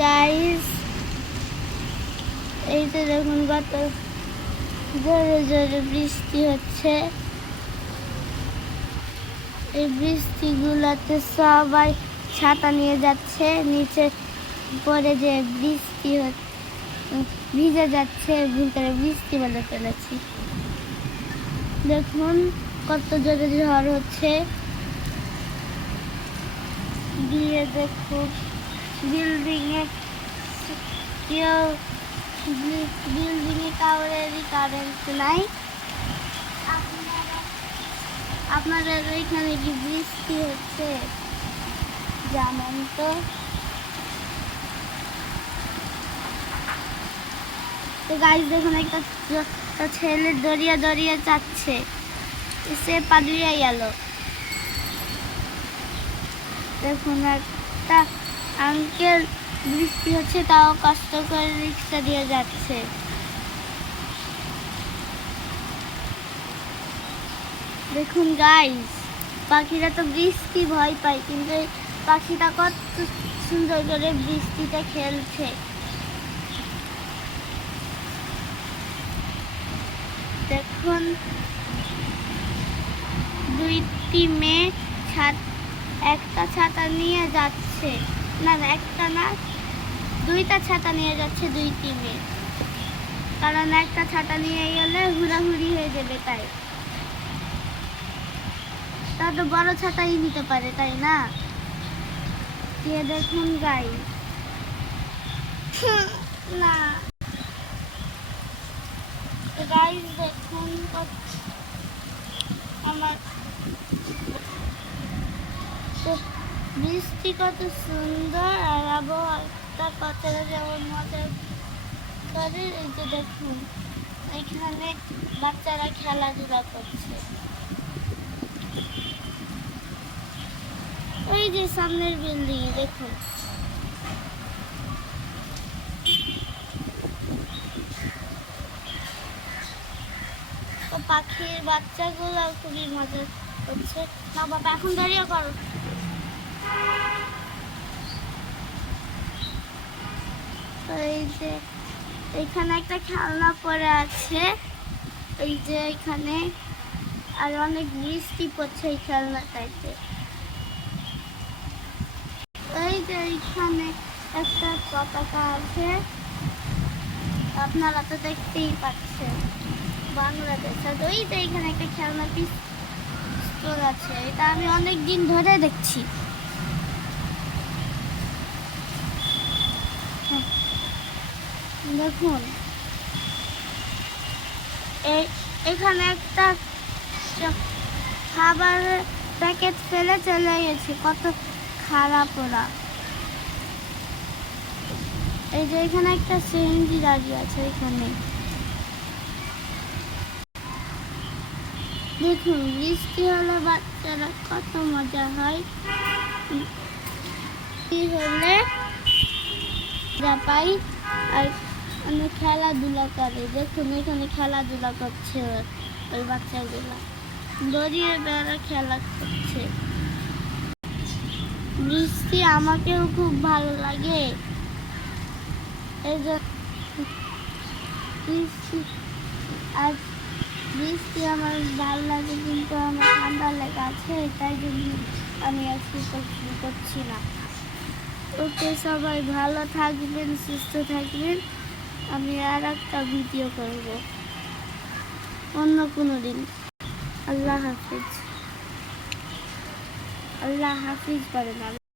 Guys এই তো দেখুন কত জোরে জোরে বৃষ্টি হচ্ছে। এই বৃষ্টিগুলোতে সবাই ছাতা নিয়ে যাচ্ছে, নিচে পরে যে বৃষ্টি ভিজে যাচ্ছে ভুল করে বৃষ্টি বলে ফেলেছি। দেখুন কত জোরে ঝড় হচ্ছে। দিয়ে দেখুন। বিল্ডিং এ কেউ বিল্ডিং এ কাউরেরই কারেন্ট নাই আপনাদের এখানে কি বৃষ্টি হচ্ছে? জানেন তো। তো গাইজ দেখুন একটা ছেলে দড়িয়ে দড়িয়ে যাচ্ছে সে পালিয়ে গেল। দেখুন একটা আঙ্কেল, বৃষ্টি হচ্ছে, তাও কষ্ট করে রিক্সা দিয়ে যাচ্ছে। দেখুন গাইস পাখিরা তো বৃষ্টি ভয় পায়, কিন্তু পাখিটা কত সুন্দর করে বৃষ্টিতে খেলছে। দেখুন, দুইটি মেয়ে ছাদ একটা ছাতা নিয়ে যাচ্ছে। না না, একটা না, দুইটা ছাতা নিয়ে যাচ্ছে দুইটি মেয়ে কারণ একটা ছাতা নিয়ে গেলে হুড়াহুড়ি হয়ে যাবে তাই। তা তো বড় ছাতাই নিতে পারে, তাই না? গিয়ে দেখুন গাই। না। গাইস দেখুন আমার বৃষ্টি কত সুন্দর আর আবহাওয়াটা কতটা যেমন মজা করে, এই যে দেখুন, এখানে বাচ্চারা খেলাধুলা করছে। ওই যে সামনের বিল্ডিং দেখুন। পাখির বাচ্চাগুলো খুবই মজা করছে। না বাবা, এখন দাঁড়িয়ে করো। এই যে এখানে একটা খেলনা পড়ে আছে। এই যে এখানে আর অনেক বৃষ্টি পড়ছে এই খেলনাটাতে। এই যে এখানে একটা পতাকা আছে। আপনারা তো দেখতেই পাচ্ছেন বাংলাদেশ। ওই যে এখানে একটা খেলনা পিস্তল আছে। এটা আমি অনেক দিন ধরে দেখছি। দেখুন। এখানে একটা খাবারের প্যাকেট ফেলে চলে গেছে। কত খারাপ ওরা। এই যে এখানে একটা সিএনজি দাঁড়িয়ে আছে এখানে দেখুন, বৃষ্টি হলে বাচ্চারা কত মজা হয়। হলে যা পাই আর অনেক খেলাধুলা করে দেখুন এখানে খেলাধুলা করছে, ওই বাচ্চাগুলো। দড়িয়ে বেড়া খেলা করছে। বৃষ্টি আমাকেও খুব ভালো লাগে। আর বৃষ্টি আমার ভালো লাগে কিন্তু আমার ঠান্ডা লেগে আছে, তাই জন্য আমি আজকে করছি না। ওকে সবাই ভালো থাকবেন, সুস্থ থাকবেন। আমি আর একটা ভিডিও করব। অন্য কোনো দিন। আল্লাহ হাফিজ। আল্লাহ হাফিজ করেন